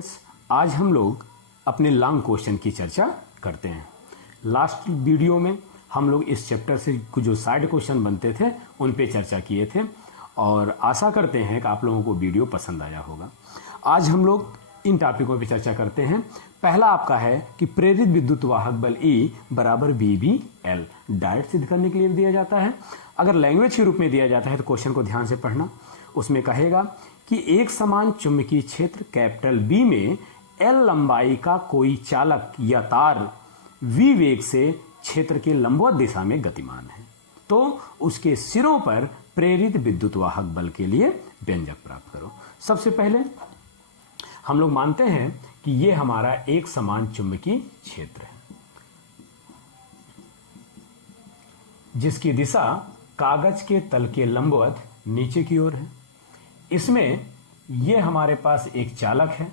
Friends, आज हम लोग अपने लॉन्ग क्वेश्चन की चर्चा करते हैं। लास्ट वीडियो में हम लोग इस चैप्टर से कुछ जो साइड क्वेश्चन बनते थे उन पे चर्चा किए थे और आशा करते हैं कि आप लोगों को वीडियो पसंद आया होगा। आज हम लोग इन टॉपिकों पे चर्चा करते हैं। पहला आपका है कि प्रेरित विद्युत वाहक बल E बराबर BBL डायरेक्ट सिद्ध करने के लिए दिया जाता है। अगर लैंग्वेज के रूप में दिया जाता है तो क्वेश्चन को ध्यान से पढ़ना। उसमें कहेगा कि एक समान चुंबकीय क्षेत्र कैपिटल B में L लंबाई का कोई चालक या तार V वेग से क्षेत्र के लंबवत दिशा में गतिमान है, तो उसके सिरों पर प्रेरित विद्युत वाहक बल के लिए व्यंजक प्राप्त करो। सबसे पहले हम लोग मानते हैं कि यह हमारा एक समान चुंबकीय क्षेत्र है जिसकी दिशा कागज के तल के लंबवत नीचे की ओर है। इसमें यह हमारे पास एक चालक है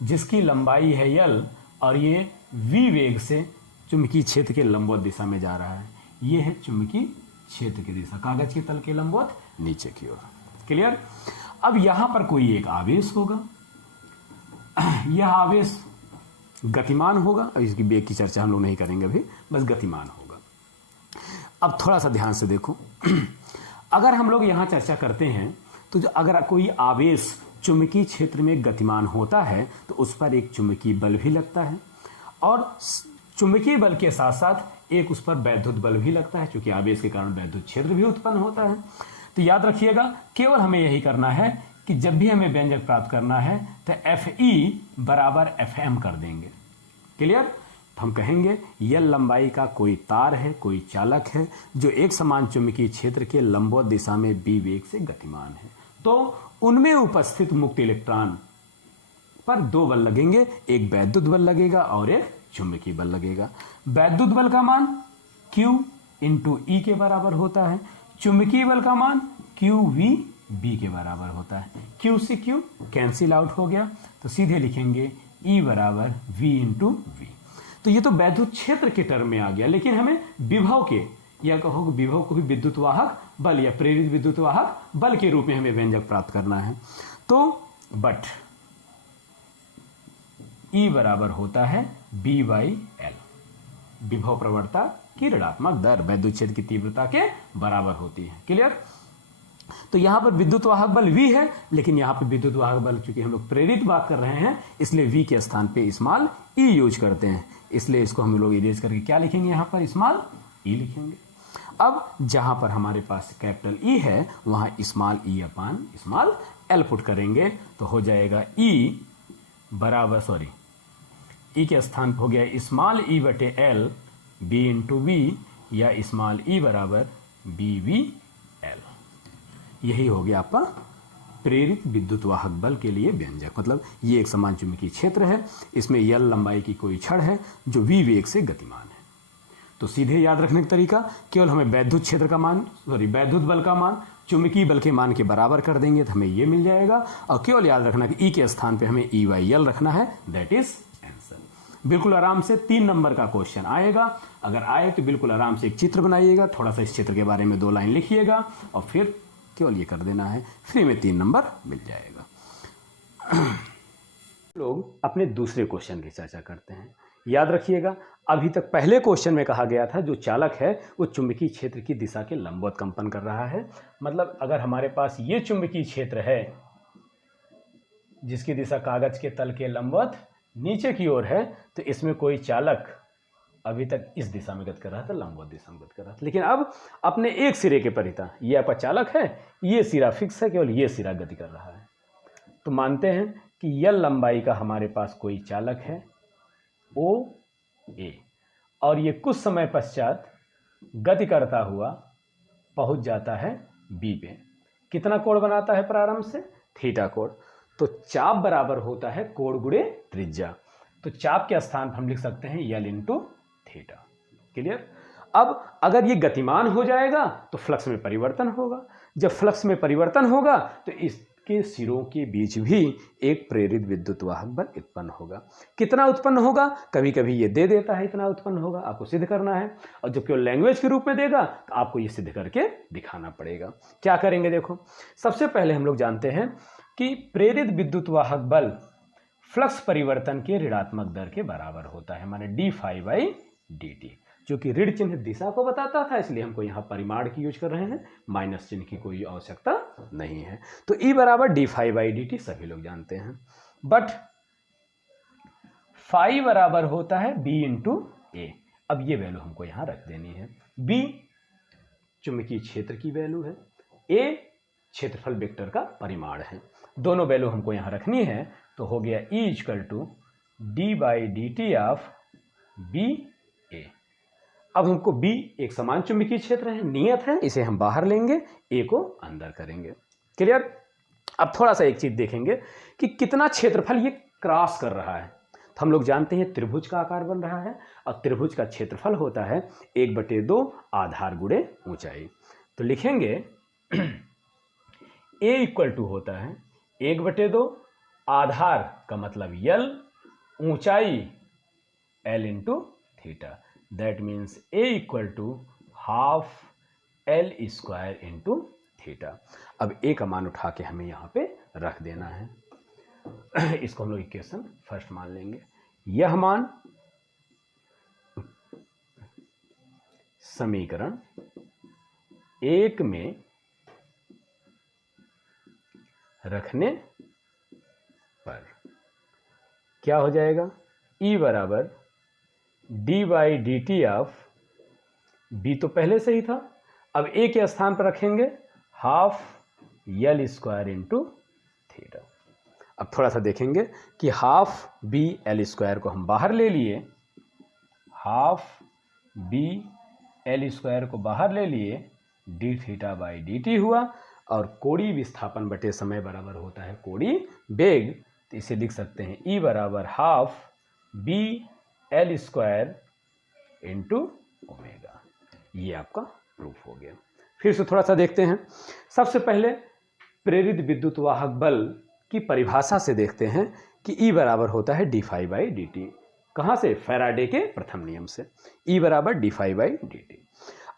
जिसकी लंबाई है L और ये V वेग से चुंबकीय क्षेत्र के लंबवत दिशा में जा रहा है। यह है चुंबकीय क्षेत्र की दिशा कागज के तल के लंबवत नीचे की ओर। क्लियर? अब यहां पर कोई एक आवेश होगा, यह आवेश गतिमान होगा। इसकी वेग की चर्चा हम लोग नहीं करेंगे अभी, बस गतिमान होगा। अब थोड़ा सा ध्यान से देखो, अगर हम लोग यहां चर्चा करते हैं तो अगर कोई आवेश चुंबकीय क्षेत्र में गतिमान होता है तो उस पर एक चुंबकीय बल भी लगता है और चुंबकीय बल के साथ साथ एक उस पर वैद्युत बल भी लगता है, क्योंकि आवेश के कारण वैद्युत क्षेत्र भी उत्पन्न होता है। तो याद रखिएगा, केवल हमें यही करना है कि जब भी हमें व्यंजक प्राप्त करना है तो FE बराबर FM कर देंगे। क्लियर? तो हम कहेंगे L लंबाई का कोई तार है, कोई चालक है जो एक समान चुंबकीय क्षेत्र के लंबवत दिशा में B वेग से गतिमान है, तो उनमें उपस्थित मुक्त इलेक्ट्रॉन पर दो बल लगेंगे, एक वैद्युत बल लगेगा और एक चुंबकीय बल लगेगा। वैद्युत बल का मान Q इंटू E के बराबर होता है, चुंबकीय बल का मान QVB के बराबर होता है। Q से Q कैंसिल आउट हो गया तो सीधे लिखेंगे E बराबर V इंटू V। तो ये तो वैद्युत क्षेत्र के टर्म में आ गया, लेकिन हमें विभव के या कहो विभव को भी विद्युत वाहक बल या प्रेरित विद्युत वाहक बल के रूप में हमें व्यंजक प्राप्त करना है। तो बट E बराबर होता है B/L, विभव प्रवणता की ऋणात्मक दर वैद्युत क्षेत्र की तीव्रता के बराबर होती है। क्लियर? तो यहां पर विद्युत वाहक बल V है, लेकिन यहां पर विद्युत वाहक बल चूंकि हम लोग प्रेरित बात कर रहे हैं इसलिए V के स्थान पे स्मॉल E यूज करते हैं, इसलिए इसको हम लोग इरेज करके क्या लिखेंगे, यहां पर स्मॉल E लिखेंगे। अब जहां पर हमारे पास कैपिटल E है वहां स्मॉल E अपान स्मॉल L पुट करेंगे तो हो जाएगा E बराबर E के स्थान पर हो गया स्मॉल E बटे L B इंटू V या स्मॉल E बराबर BVL। यही हो गया आपका प्रेरित विद्युत वाहक बल के लिए व्यंजक। मतलब ये एक समान चुंबकीय क्षेत्र है, इसमें L लंबाई की कोई छड़ है जो V वेग से गतिमान है। तो सीधे याद रखने का तरीका, केवल हमें वैद्युत क्षेत्र का मान वैद्युत बल का मान चुंबकीय बल के मान के बराबर कर देंगे तो हमें ये मिल जाएगा। और केवल याद रखना कि E के स्थान पे हमें E/L रखना है, दैट इज आंसर। बिल्कुल आराम से 3 नंबर का क्वेश्चन आएगा। अगर आए तो बिल्कुल आराम से एक चित्र बनाइएगा, थोड़ा सा इस चित्र के बारे में 2 लाइन लिखिएगा और फिर केवल ये कर देना है, फ्री में 3 नंबर मिल जाएगा। लोग अपने दूसरे क्वेश्चन की चर्चा करते हैं। याद रखिएगा, अभी तक पहले क्वेश्चन में कहा गया था जो चालक है वो चुंबकीय क्षेत्र की दिशा के लंबवत कंपन कर रहा है। मतलब अगर हमारे पास ये चुंबकीय क्षेत्र है जिसकी दिशा कागज के तल के लंबवत नीचे की ओर है, तो इसमें कोई चालक अभी तक इस दिशा में गति कर रहा था, लंबवत दिशा में गति कर रहा था, लेकिन अब अपने एक सिरे के परिता ये आपका चालक है, ये सिरा फिक्स है, केवल ये सिरा गति कर रहा है। तो मानते हैं कि L लंबाई का हमारे पास कोई चालक है OA और ये कुछ समय पश्चात गति करता हुआ पहुंच जाता है B पे। कितना कोण बनाता है प्रारंभ से? थीटा कोण। तो चाप बराबर होता है कोण गुणे त्रिज्या, तो चाप के स्थान पर हम लिख सकते हैं L इंटू थीटा। क्लियर? अब अगर ये गतिमान हो जाएगा तो फ्लक्स में परिवर्तन होगा, जब फ्लक्स में परिवर्तन होगा तो इसके सिरों के बीच भी एक प्रेरित विद्युत वाहक बल उत्पन्न होगा। कितना उत्पन्न होगा? कभी कभी ये दे देता है इतना उत्पन्न होगा, आपको सिद्ध करना है, और जब केवल लैंग्वेज के रूप में देगा तो आपको ये सिद्ध करके दिखाना पड़ेगा। क्या करेंगे देखो, सबसे पहले हम लोग जानते हैं कि प्रेरित विद्युत वाहक बल फ्लक्स परिवर्तन के ऋणात्मक दर के बराबर होता है, माने d∅dt, जो कि ऋण चिन्ह दिशा को बताता था, इसलिए हमको यहाँ परिमाण की यूज कर रहे हैं, माइनस चिन्ह की कोई आवश्यकता नहीं है। तो E बराबर d∅dt सभी लोग जानते हैं, बट फाई बराबर होता है B इंटू ए। अब ये वैल्यू हमको यहाँ रख देनी है। B चुंबकीय क्षेत्र की वैल्यू है, A क्षेत्रफल वेक्टर का परिमाण है, दोनों वैल्यू हमको यहाँ रखनी है। तो हो गया E equal to d/dt of b a. अब हमको B एक समान चुंबकीय क्षेत्र है, नियत है, इसे हम बाहर लेंगे, A को अंदर करेंगे। क्लियर? अब थोड़ा सा एक चीज देखेंगे कि कितना क्षेत्रफल ये क्रॉस कर रहा है। तो हम लोग जानते हैं त्रिभुज का आकार बन रहा है और त्रिभुज का क्षेत्रफल होता है 1/2 आधार गुणे ऊंचाई। तो लिखेंगे A इक्वल टू होता है 1/2 आधार का मतलब L, ऊंचाई L into theta, that means A equal to half L square into theta. अब A का मान उठा के हमें यहाँ पे रख देना है। इसको हम लोग इक्वेशन फर्स्ट मान लेंगे। यह मान समीकरण 1 में रखने पर क्या हो जाएगा? E बराबर d/dt ऑफ B तो पहले से ही था, अब A के स्थान पर रखेंगे half L square into theta. अब थोड़ा सा देखेंगे कि हाफ B L स्क्वायर को हम बाहर ले लिए, हाफ B L स्क्वायर को बाहर ले लिए, d∅dt हुआ, और कोणीय विस्थापन बटे समय बराबर होता है कोणीय वेग। तो इसे लिख सकते हैं E बराबर half B L square into omega. ये आपका प्रूफ हो गया। फिर से थोड़ा सा देखते हैं। सबसे पहले प्रेरित विद्युत वाहक बल की परिभाषा से देखते हैं कि E बराबर होता है d∅dt। कहाँ से? फैराडे के प्रथम नियम से। E बराबर d∅dt।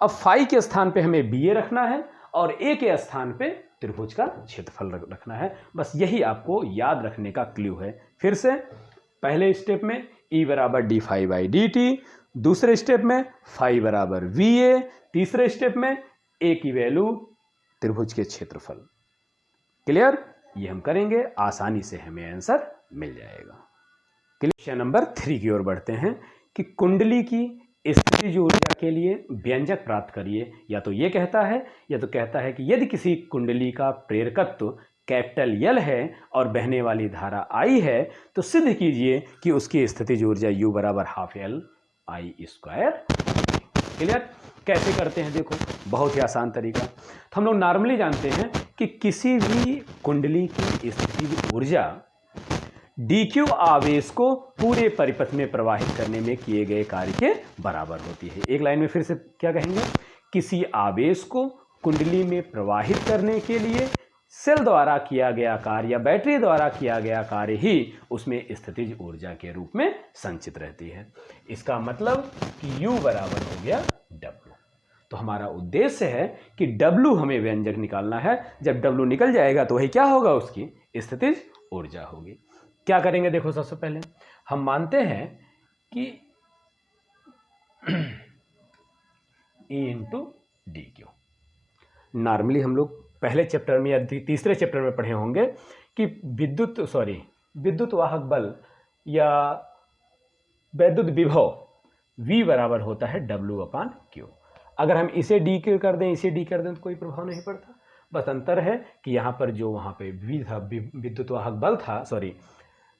अब फाई के स्थान पे हमें BA रखना है और A के स्थान पे त्रिभुज का क्षेत्रफल रखना है। बस यही आपको याद रखने का क्लू है। फिर से पहले स्टेप में E बराबर d∅dt, दूसरे स्टेप में फाई बराबर VA, तीसरे स्टेप में A की वैल्यू त्रिभुज के क्षेत्रफल। क्लियर? ये हम करेंगे, आसानी से हमें आंसर मिल जाएगा। क्वेश्चन नंबर 3 की ओर बढ़ते हैं कि कुंडली की स्थितिज ऊर्जा के लिए व्यंजक प्राप्त करिए। या तो ये कहता है या तो कहता है कि यदि किसी कुंडली का प्रेरकत्व कैपिटल L है और बहने वाली धारा I है तो सिद्ध कीजिए कि उसकी स्थितिज ऊर्जा U बराबर half L I square. Clear? कैसे करते हैं देखो, बहुत ही आसान तरीका। तो हम लोग नॉर्मली जानते हैं कि किसी भी कुंडली की स्थितिज ऊर्जा dq आवेश को पूरे परिपथ में प्रवाहित करने में किए गए कार्य के बराबर होती है। एक लाइन में फिर से क्या कहेंगे? किसी आवेश को कुंडली में प्रवाहित करने के लिए सेल द्वारा किया गया कार्य या बैटरी द्वारा किया गया कार्य ही उसमें स्थितिज ऊर्जा के रूप में संचित रहती है। इसका मतलब कि U बराबर हो गया W। तो हमारा उद्देश्य है कि W हमें व्यंजक निकालना है। जब W निकल जाएगा तो वही क्या होगा? उसकी स्थितिज ऊर्जा होगी। क्या करेंगे देखो, सबसे पहले हम मानते हैं कि E इंटू DQ। नॉर्मली हम लोग पहले चैप्टर में या तीसरे चैप्टर में पढ़े होंगे कि विद्युत वाहक बल या वैद्युत विभव V बराबर होता है W/Q। अगर हम इसे D कर दें, इसे D कर दें तो कोई प्रभाव नहीं पड़ता। बस अंतर है कि यहाँ पर जो वहाँ पे V था, विद्युत वाहक बल था,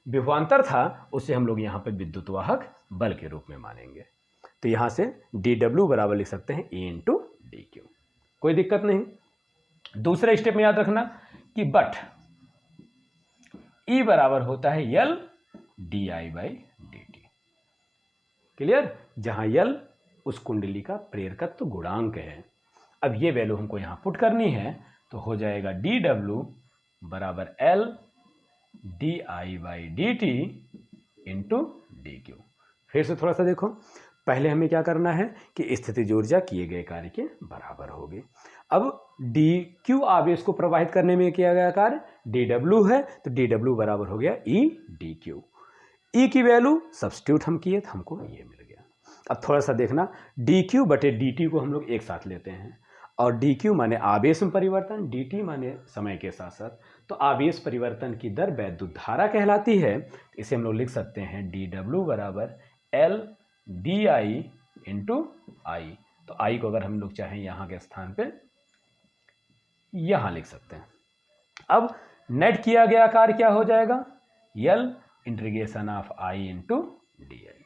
विभवांतर था, उसे हम लोग यहाँ पे विद्युत वाहक बल के रूप में मानेंगे। तो यहाँ से dW बराबर लिख सकते हैं E इंटू DQ, कोई दिक्कत नहीं। दूसरे स्टेप में याद रखना कि बट E बराबर होता है L di/dt। क्लियर? जहां L उस कुंडली का प्रेरकत्व गुणांक है। अब ये वैल्यू हमको यहां पुट करनी है, तो हो जाएगा dW बराबर L di/dt इंटू DQ। फिर से थोड़ा सा देखो, पहले हमें क्या करना है कि स्थितिज ऊर्जा किए गए कार्य के बराबर होगी। अब डी क्यू आवेश को प्रवाहित करने में किया गया कार्य डी डब्ल्यू है, तो डी डब्ल्यू बराबर हो गया ई डी क्यू। ई की वैल्यू सब्स्टिट्यूट हम किए तो हमको ये मिल गया। अब थोड़ा सा देखना, डी क्यू बटे डी टी को हम लोग एक साथ लेते हैं, और डी क्यू माने आवेश में परिवर्तन, डी टी माने समय के साथ साथ, तो आवेश परिवर्तन की दर वैद्युत धारा कहलाती है। इसे हम लोग लिख सकते हैं डी डब्ल्यू बराबर एल डी आई इंटू आई। तो आई को अगर हम लोग चाहें यहाँ के स्थान पे यहाँ लिख सकते हैं। अब नेट किया गया कार्य क्या हो जाएगा, यल integration of i into d i.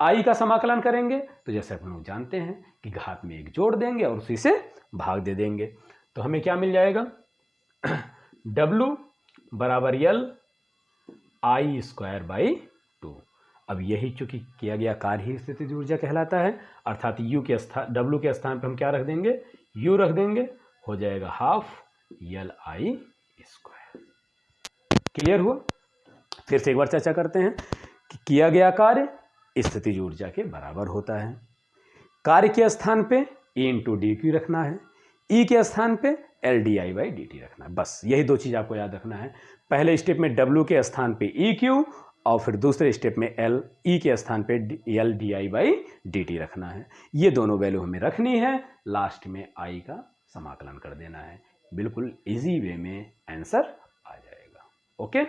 I का समाकलन करेंगे तो जैसे हम लोग जानते हैं कि घात में एक जोड़ देंगे और उसी से भाग दे देंगे, तो हमें क्या मिल जाएगा W बराबर यल आई स्क्वायर बाई 2। अब यही चूंकि किया गया कार्य ही स्थितिज ऊर्जा कहलाता है, अर्थात U के स्थान W के स्थान पर हम क्या रख देंगे, U रख देंगे, हो जाएगा हाफ यल आई स्क्वायर। क्लियर हुआ? फिर से एक बार चर्चा करते हैं कि किया गया कार्य स्थितिज ऊर्जा के बराबर होता है। कार्य के स्थान पे E इंटू डी क्यू रखना है, E के स्थान पे L D I by D T रखना है। बस यही दो चीज़ आपको याद रखना है। पहले स्टेप में W के स्थान पे ई क्यू और फिर दूसरे स्टेप में एल ई के स्थान पे L D I by D T रखना है। ये दोनों वैल्यू हमें रखनी है, लास्ट में आई का समाकलन कर देना है। बिल्कुल इजी वे में आंसर आ जाएगा। ओके।